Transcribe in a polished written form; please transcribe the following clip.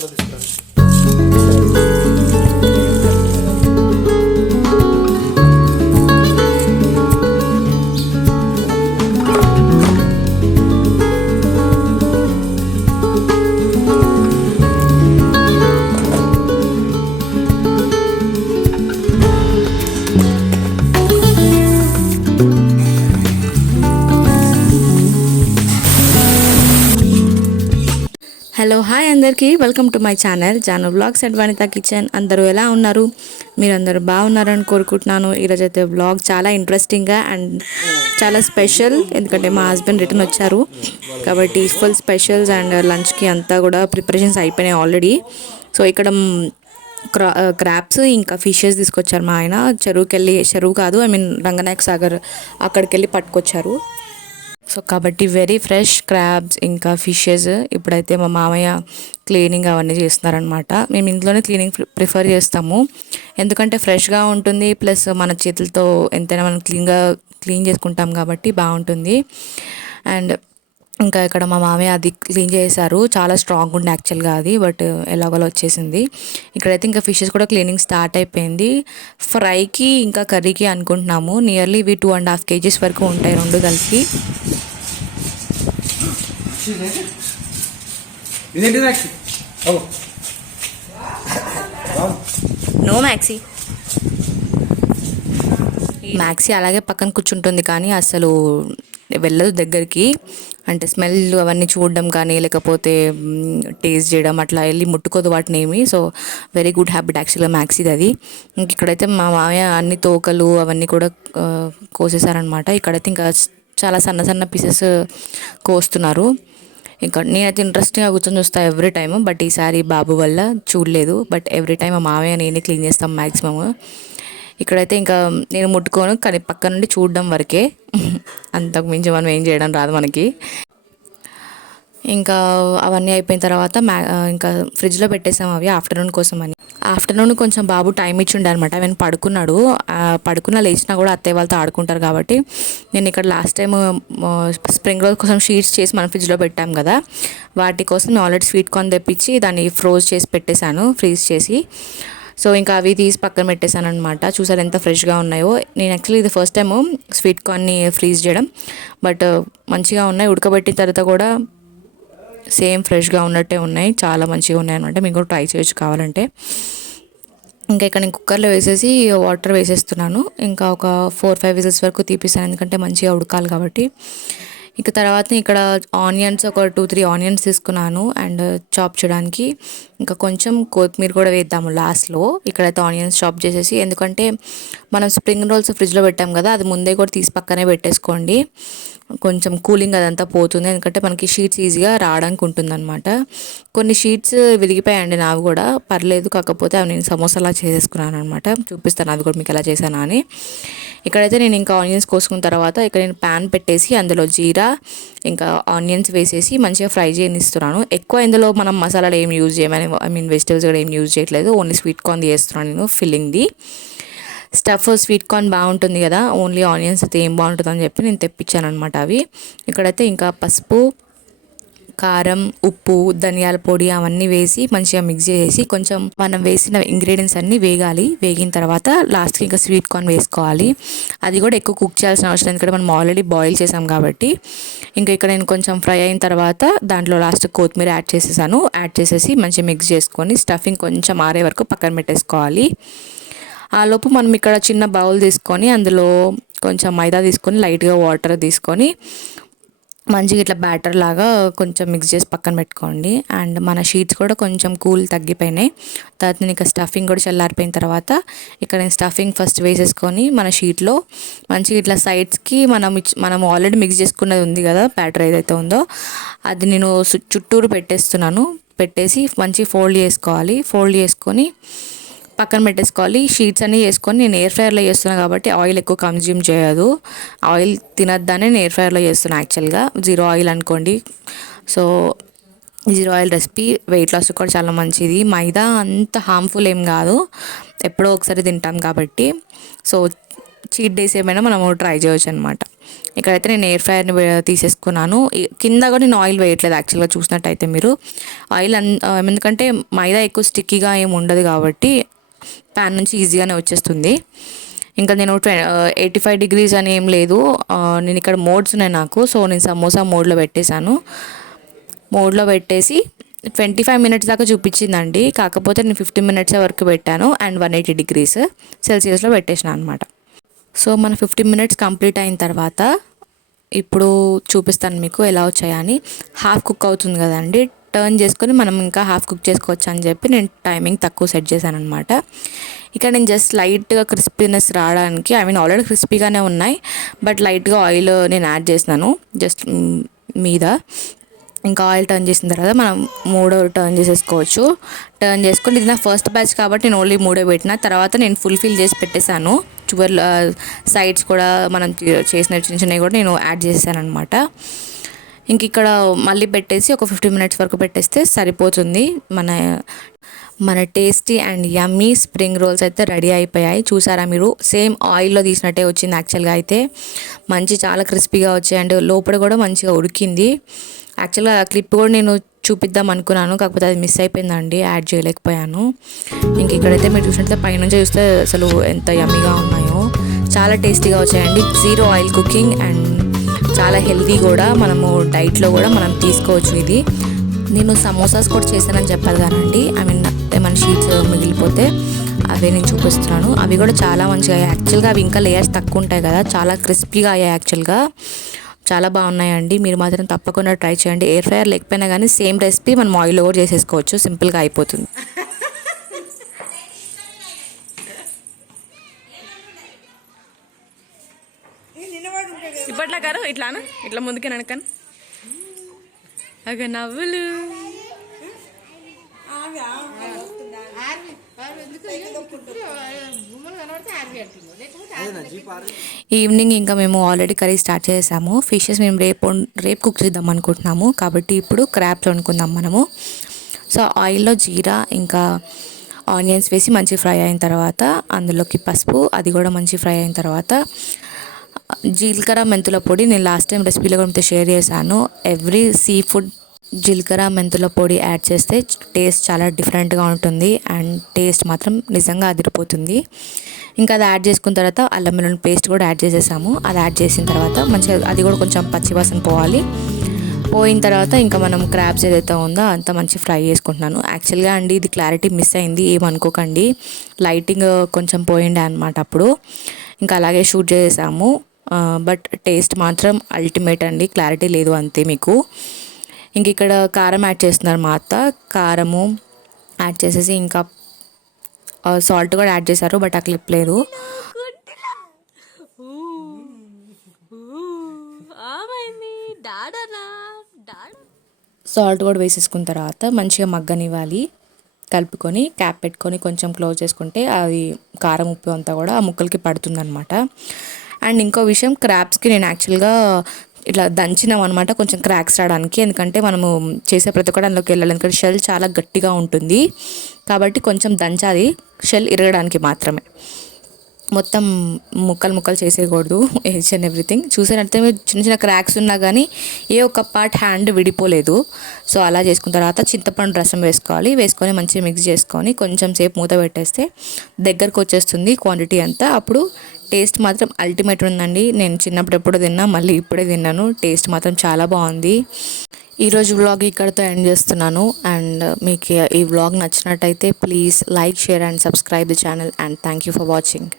Hello hi అందరికీ welcome to my channel Janu vlogs and Vanitha kitchen. అందరూ ఎలా ఉన్నారు? మీరందరూ బాగున్నారని కోరుకుంటున్నాను. ఈరోజు అయితే వ్లాగ్ చాలా ఇంట్రెస్టింగ్గా అండ్ చాలా స్పెషల్, ఎందుకంటే మా హస్బెండ్ రిటర్న్ వచ్చారు కాబట్టి ఫుల్ స్పెషల్స్ అండ్ లంచ్కి అంతా కూడా ప్రిపరేషన్స్ అయిపోయినాయి ఆల్రెడీ. సో ఇక్కడ క్రాబ్స్ ఇంకా ఫిషెస్ తీసుకొచ్చారు మా ఆయన. చెరువు కాదు, రంగనాయక సాగర్ అక్కడికి వెళ్ళి పట్టుకొచ్చారు. సో కాబట్టి వెరీ ఫ్రెష్ క్రాబ్స్ ఇంకా ఫిషెస్. ఇప్పుడైతే మా మామయ్య క్లీనింగ్ అవన్నీ చేస్తున్నారనమాట. మేము ఇంట్లోనే క్లీనింగ్ ప్రిఫర్ చేస్తాము, ఎందుకంటే ఫ్రెష్గా ఉంటుంది, ప్లస్ మన చేతులతో ఎంతైనా మనం క్లీన్ చేసుకుంటాం కాబట్టి బాగుంటుంది. అండ్ ఇంకా ఇక్కడ మా మామయ్య అది క్లీన్ చేశారు. చాలా స్ట్రాంగ్ ఉండే యాక్చువల్గా అది, బట్ ఎలాగోలా వచ్చేసింది. ఇక్కడైతే ఇంకా ఫిషెస్ కూడా క్లీనింగ్ స్టార్ట్ అయిపోయింది. ఫ్రైకి ఇంకా కర్రీకి అనుకుంటున్నాము. నియర్లీ ఇవి 2.5 kgs వరకు ఉంటాయి రెండు కలిపి. నో మ్యాక్సీ అలాగే పక్కన కూర్చుంటుంది, కానీ అసలు వెళ్ళదు దగ్గరికి. అంటే స్మెల్ అవన్నీ చూడడం కానీ లేకపోతే టేస్ట్ చేయడం అట్లా వెళ్ళి ముట్టుకోదు వాటిని ఏమి. సో వెరీ గుడ్ హ్యాబిట్ యాక్చువల్గా మ్యాక్సీది అది. ఇక్కడైతే మా మామయ్య అన్ని తోకలు అవన్నీ కూడా కోసేసారనమాట. ఇక్కడైతే ఇంకా చాలా సన్న సన్న పీసెస్ కోస్తున్నారు. ఇంకా నేనైతే ఇంట్రెస్టింగ్గా కూర్చొని చూస్తాను ఎవ్రీ టైమ్, బట్ ఈసారి బాబు వల్ల చూడలేదు. బట్ ఎవ్రీ టైమ్ మా మామయ్య నేనే క్లీన్ చేస్తాం మ్యాక్సిమమ్. ఇక్కడైతే ఇంకా నేను ముట్టుకోను, కానీ పక్క నుండి చూడడం వరకే, అంతకు మించి మనం ఏం చేయడం రాదు మనకి. ఇంకా అవన్నీ అయిపోయిన తర్వాత ఇంకా ఫ్రిడ్జ్లో పెట్టేసాము అవి ఆఫ్టర్నూన్ కోసం అని. ఆఫ్టర్నూన్ కొంచెం బాబు టైం ఇచ్చిండే అనమాట. ఆయన పడుకున్న లేచినా కూడా అత్తయ్య వాళ్ళతో ఆడుకుంటారు కాబట్టి నేను ఇక్కడ లాస్ట్ టైం స్ప్రింగ్ రోల్ కోసం షీట్స్ చేసి మనం ఫ్రిడ్జ్లో పెట్టాం కదా, వాటి కోసం నేను ఆల్రెడీ స్వీట్ కార్న్ తెప్పించి దాన్ని ఫ్రోజ్ చేసి పెట్టేశాను, ఫ్రీజ్ చేసి. సో ఇంకా అవి తీసి పక్కన పెట్టేశాను అనమాట. చూసారు ఎంత ఫ్రెష్గా ఉన్నాయో. నేను యాక్చువల్లీ ఇది ఫస్ట్ టైము స్వీట్ కార్న్ని ఫ్రీజ్ చేయడం, బట్ మంచిగా ఉన్నాయి. ఉడకబెట్టిన తర్వాత కూడా సేమ్ ఫ్రెష్గా ఉన్నట్టే ఉన్నాయి, చాలా మంచిగా ఉన్నాయి అనమాట. మీకు కూడా ట్రై చేయొచ్చు కావాలంటే. ఇంకా ఇక్కడ నేను కుక్కర్లో వేసేసి వాటర్ వేసేస్తున్నాను. ఇంకా ఒక 4-5 విజిల్స్ వరకు తీపిస్తాను, ఎందుకంటే మంచిగా ఉడకాలి కాబట్టి. ఇక తర్వాత ఇక్కడ ఆనియన్స్ ఒక 2-3 ఆనియన్స్ తీసుకున్నాను అండ్ చాప్ చేయడానికి. ఇంకా కొంచెం కొత్తిమీర కూడా వేద్దాము లాస్ట్లో. ఇక్కడైతే ఆనియన్స్ చాప్ చేసేసి, ఎందుకంటే మనం స్ప్రింగ్ రోల్స్ ఫ్రిడ్జ్లో పెట్టాం కదా, అది ముందే కూడా తీసి పక్కనే పెట్టేసుకోండి, కొంచెం కూలింగ్ అదంతా పోతుంది. ఎందుకంటే మనకి షీట్స్ ఈజీగా రావడానికి ఉంటుందన్నమాట. కొన్ని షీట్స్ విరిగిపోయాయండి నావి కూడా, పర్లేదు, కాకపోతే అవి నేను సమోసాలా చేసేసుకున్నాను అనమాట. చూపిస్తాను అది కూడా మీకు ఎలా చేశాను అని. ఇక్కడైతే నేను ఇంకా ఆనియన్స్ కోసుకున్న తర్వాత ఇక్కడ నేను ప్యాన్ పెట్టేసి అందులో జీరా ఇంకా ఆనియన్స్ వేసేసి మంచిగా ఫ్రై చేయనిస్తున్నాను. ఎక్కువ ఇందులో మనం మసాలాలు ఏం యూజ్ చేయమని వెజిటేబుల్స్ కూడా ఏం యూజ్ చేయట్లేదు, ఓన్లీ స్వీట్ కార్న్ చేస్తున్నాను నేను ఫిల్లింగ్ది. స్టఫ్ స్వీట్ కార్న్ బాగుంటుంది కదా, ఓన్లీ ఆనియన్స్ అయితే ఏం బాగుంటుందని చెప్పి నేను తెప్పించాను అనమాట అవి. ఇక్కడైతే ఇంకా పసుపు, కారం, ఉప్పు, ధనియాల పొడి అవన్నీ వేసి మంచిగా మిక్స్ చేసి కొంచెం మనం వేసిన ఇంగ్రీడియంట్స్ అన్నీ వేగాలి. వేగిన తర్వాత లాస్ట్కి ఇంకా స్వీట్ కార్న్ వేసుకోవాలి. అది కూడా ఎక్కువ కుక్ చేయాల్సిన అవసరం, ఎందుకంటే మనం ఆల్రెడీ బాయిల్ చేసాం కాబట్టి. ఇంకా ఇక్కడ నేను కొంచెం ఫ్రై అయిన తర్వాత దాంట్లో లాస్ట్ కొత్తిమీర యాడ్ చేసేసి మంచిగా మిక్స్ చేసుకొని స్టఫింగ్ కొంచెం ఆరే వరకు పక్కన పెట్టేసుకోవాలి. ఆ లోపు మనం ఇక్కడ చిన్న బౌల్ తీసుకొని అందులో కొంచెం మైదా తీసుకొని లైట్గా వాటర్ తీసుకొని మంచిగా ఇట్లా బ్యాటర్ లాగా కొంచెం మిక్స్ చేసి పక్కన పెట్టుకోండి. అండ్ మన షీట్స్ కూడా కొంచెం కూల్ తగ్గిపోయినాయి. తర్వాత నేను ఇక స్టఫింగ్ కూడా చల్లారిపోయిన తర్వాత ఇక్కడ నేను స్టఫింగ్ ఫస్ట్ వేసేసుకొని మన షీట్లో మంచిగా ఇట్లా సైడ్స్కి మనం ఆల్రెడీ మిక్స్ చేసుకున్నది ఉంది కదా బ్యాటర్ ఏదైతే ఉందో, అది నేను చుట్టూరు పెట్టేసి మంచిగా ఫోల్డ్ చేసుకొని పక్కన పెట్టేసుకోవాలి. షీట్స్ అన్నీ వేసుకొని నేను ఎయిర్ ఫ్రైయర్లో చేస్తున్నాను కాబట్టి ఆయిల్ ఎక్కువ కన్జ్యూమ్ చేయదు. ఆయిల్ తినద్దానే నేను ఎయిర్ ఫ్రైయర్లో చేస్తున్నాను యాక్చువల్గా, 0 ఆయిల్ అనుకోండి. So 0 oil recipe weight loss కూడా చాలా మంచిది. మైదా అంత హార్మ్ఫుల్ ఏం కాదు, ఎప్పుడో ఒకసారి తింటాం కాబట్టి. సో చీట్ డేస్ ఏమైనా మనము ట్రై చేయవచ్చు అనమాట. ఇక్కడైతే నేను ఎయిర్ ఫ్రైయర్ని తీసేసుకున్నాను. కింద కూడా నేను ఆయిల్ వేయట్లేదు యాక్చువల్గా చూసినట్టయితే మీరు. ఆయిల్ ఎందుకంటే మైదా ఎక్కువ స్టిక్కీగా ఏమి ఉండదు కాబట్టి ప్యాన్ నుంచి ఈజీగానే వచ్చేస్తుంది. ఇంకా నేను 85 degrees అని ఏం లేదు, నేను ఇక్కడ మోడ్స్ ఉన్నాయి నాకు. సో నేను సమోసా మోడ్లో పెట్టేశాను. మోడ్లో పెట్టేసి 25 minutes దాకా చూపించిందండి, కాకపోతే నేను 15 minutes వరకు పెట్టాను అండ్ 180 degrees సెల్సియస్లో పెట్టేసిన అనమాట. సో మన 15 minutes కంప్లీట్ అయిన తర్వాత ఇప్పుడు చూపిస్తాను మీకు ఎలా వచ్చాయని. హాఫ్ కుక్ అవుతుంది కదండి, టర్న్ చేసుకొని మనం ఇంకా హాఫ్ కుక్ చేసుకోవచ్చు అని చెప్పి నేను టైమింగ్ తక్కువ సెట్ చేశాను అనమాట. ఇక్కడ నేను జస్ట్ లైట్గా క్రిస్పీనెస్ రావడానికి, ఐ మీన్ ఆల్రెడీ క్రిస్పీగానే ఉన్నాయి బట్ లైట్గా ఆయిల్ నేను యాడ్ చేసినాను జస్ట్ మీద. ఇంకా ఆయిల్ టర్న్ చేసిన తర్వాత మనం 3 టర్న్ చేసేసుకోవచ్చు. టర్న్ చేసుకొని ఇది నా ఫస్ట్ బ్యాచ్ కాబట్టి నేను ఓన్లీ 3 పెట్టిన, తర్వాత నేను ఫుల్ఫిల్ చేసి పెట్టేశాను. సైడ్స్ కూడా మనం చేసిన చిన్న చిన్నవి కూడా నేను యాడ్ చేసేసాను అనమాట. ఇంక ఇక్కడ మళ్ళీ పెట్టేసి ఒక 15 minutes వరకు పెట్టేస్తే సరిపోతుంది. మన tasty and yummy spring rolls అయితే రెడీ అయిపోయాయి. చూసారా మీరు, సేమ్ ఆయిల్లో తీసినట్టే వచ్చింది యాక్చువల్గా అయితే. చాలా క్రిస్పీగా వచ్చాయి అండ్ లోపల కూడా మంచిగా ఉడికింది. యాక్చువల్గా క్లిప్ కూడా నేను చూపిద్దాం అనుకున్నాను, కాకపోతే అది మిస్ అయిపోయిందండి, యాడ్ చేయలేకపోయాను. ఇంక ఇక్కడైతే మీరు చూసినట్లయితే పైనుంచి చూస్తే అసలు ఎంత యమ్మీగా ఉన్నాయో, చాలా టేస్టీగా వచ్చాయండి. 0 ఆయిల్ కుకింగ్ అండ్ చాలా హెల్తీ కూడా, మనము డైట్లో కూడా మనం తీసుకోవచ్చు ఇది. నేను సమోసాస్ కూడా చేశానని చెప్పాలి కానండి, ఐ మీన్ ఏమైనా షీట్స్ మిగిలిపోతే అవే నేను చూపిస్తున్నాను. అవి కూడా చాలా మంచిగా అయ్యాయి యాక్చువల్గా. అవి ఇంకా లేయర్స్ తక్కువ ఉంటాయి కదా, చాలా క్రిస్పీగా అయ్యాయి యాక్చువల్గా. చాలా బాగున్నాయండి, మీరు మాత్రం తప్పకుండా ట్రై చేయండి. ఎయిర్ ఫ్రైయర్ లేకపోయినా కానీ సేమ్ రెసిపీ మనం ఆయిల్లో కూడా చేసేసుకోవచ్చు, సింపుల్గా అయిపోతుంది. ఇప్పట్లా గారు ఇట్లానా, ఇట్లా ముందుకే నడకను అగ నవ్వులు. ఈవినింగ్ ఇంకా మేము ఆల్రెడీ కర్రీ స్టార్ట్ చేసాము. ఫిషెస్ మేము రేపు కుక్ చేద్దాం అనుకుంటున్నాము కాబట్టి ఇప్పుడు క్రాబ్స్ వండుకుందాం మనము. సో ఆయిల్లో జీరా ఇంకా ఆనియన్స్ వేసి మంచి ఫ్రై అయిన తర్వాత అందులోకి పసుపు, అది కూడా మంచి ఫ్రై అయిన తర్వాత జీలకర్ర మెంతుల పొడి, నేను లాస్ట్ టైం రెసిపీలో కూడా షేర్ చేశాను. ఎవ్రీ సీ ఫుడ్ జీలకర్ర మెంతుల పొడి యాడ్ చేస్తే టేస్ట్ చాలా డిఫరెంట్గా ఉంటుంది అండ్ టేస్ట్ మాత్రం నిజంగా అదిరిపోతుంది. ఇంకా అది యాడ్ చేసుకున్న తర్వాత అల్లం వెల్లుల్లి పేస్ట్ కూడా యాడ్ చేసేసాము. అది యాడ్ చేసిన తర్వాత మంచిగా అది కూడా కొంచెం పచ్చివాసన పోయిన తర్వాత ఇంకా మనం క్రాబ్స్ ఏదైతే ఉందో అంతా మంచి ఫ్రై చేసుకుంటున్నాను. యాక్చువల్గా అండి ఇది క్లారిటీ మిస్ అయింది, ఏమనుకోకండి, లైటింగ్ కొంచెం పోయిండే అనమాట అప్పుడు. ఇంకా అలాగే షూట్ చేసాము బట్ టేస్ట్ మాత్రం అల్టిమేట్ అండి, క్లారిటీ లేదు అంతే మీకు. ఇంక ఇక్కడ కారం యాడ్ చేస్తున్నారు మా అత్త. కారము యాడ్ చేసేసి ఇంకా సాల్ట్ కూడా యాడ్ చేశారు బట్ ఆ క్లిప్ లేదు. సాల్ట్ కూడా వేసేసుకున్న తర్వాత మంచిగా మగ్గనివ్వాలి. కలుపుకొని క్యాప్ పెట్టుకొని కొంచెం క్లోజ్ చేసుకుంటే అది కారం ఉప్పు అంతా కూడా ఆ ముక్కలకి పడుతుందన్నమాట. అండ్ ఇంకో విషయం, క్రాబ్స్కి నేను యాక్చువల్గా ఇట్లా దంచినాం అనమాట కొంచెం క్రాక్స్ రావడానికి, ఎందుకంటే మనము చేసే ప్రతి ఒక్కటి అందులోకి వెళ్ళాలి, ఎందుకంటే షెల్ చాలా గట్టిగా ఉంటుంది కాబట్టి కొంచెం దంచాలి షెల్ ఇరగడానికి మాత్రమే. మొత్తం ముక్కలు చేసేయకూడదు ఈచ్ అండ్ ఎవ్రీథింగ్. చూసినట్లయితే చిన్న చిన్న క్రాక్స్ ఉన్నా కానీ ఏ ఒక్క పార్ట్ హ్యాండ్ విడిపోలేదు. సో అలా చేసుకున్న తర్వాత చింతపండు రసం వేసుకొని మంచిగా మిక్స్ చేసుకొని కొంచెం సేపు మూత పెట్టేస్తే దగ్గరకు వచ్చేస్తుంది క్వాంటిటీ అంతా. అప్పుడు టేస్ట్ మాత్రం అల్టిమేట్ ఉందండి. నేను చిన్నప్పుడు ఎప్పుడు తిన్నా, మళ్ళీ ఇప్పుడే తిన్నాను, టేస్ట్ మాత్రం చాలా బాగుంది. ఈరోజు వ్లాగ్ ఇక్కడితో ఎండ్ చేస్తున్నాను అండ్ మీకు ఈ వ్లాగ్ నచ్చినట్టయితే please like, share and subscribe the channel and thank you for watching.